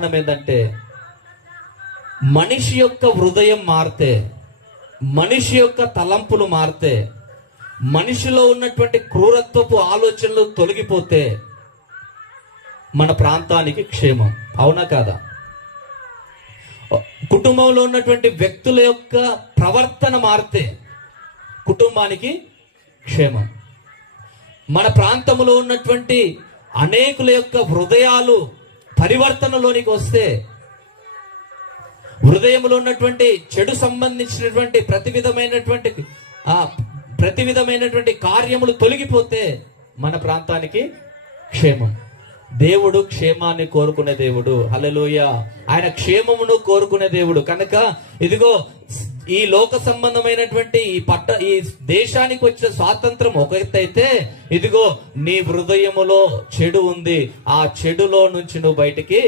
కారణం ఏంటంటే మనిషి యొక్క హృదయం మారితే, మనిషి యొక్క తలంపులు మారితే, మనిషిలో ఉన్నటువంటి క్రూరత్వపు ఆలోచనలు తొలగిపోతే మన ప్రాంతానికి క్షేమం. అవునా కాదా? కుటుంబంలో ఉన్నటువంటి వ్యక్తుల యొక్క ప్రవర్తన మారితే కుటుంబానికి క్షేమం. మన ప్రాంతంలో ఉన్నటువంటి అనేకుల యొక్క హృదయాలు పరివర్తనలోనికి వస్తే, హృదయంలో ఉన్నటువంటి చెడు సంబంధించినటువంటి ప్రతి విధమైనటువంటి కార్యములు తొలగిపోతే మన ప్రాంతానికి క్షేమం. దేవుడు క్షేమాన్ని కోరుకునే దేవుడు. హల్లెలూయా. ఆయన క్షేమమును కోరుకునే దేవుడు. కనుక ఇదిగో ఈ లోక సంబంధమైనటువంటి ఈ దేశానికి వచ్చిన స్వాతంత్రం ఒక ఎత్తైతే, ఇదిగో నీ హృదయములో చెడు ఉంది, ఆ చెడులో నుంచి నువ్వు బయటికి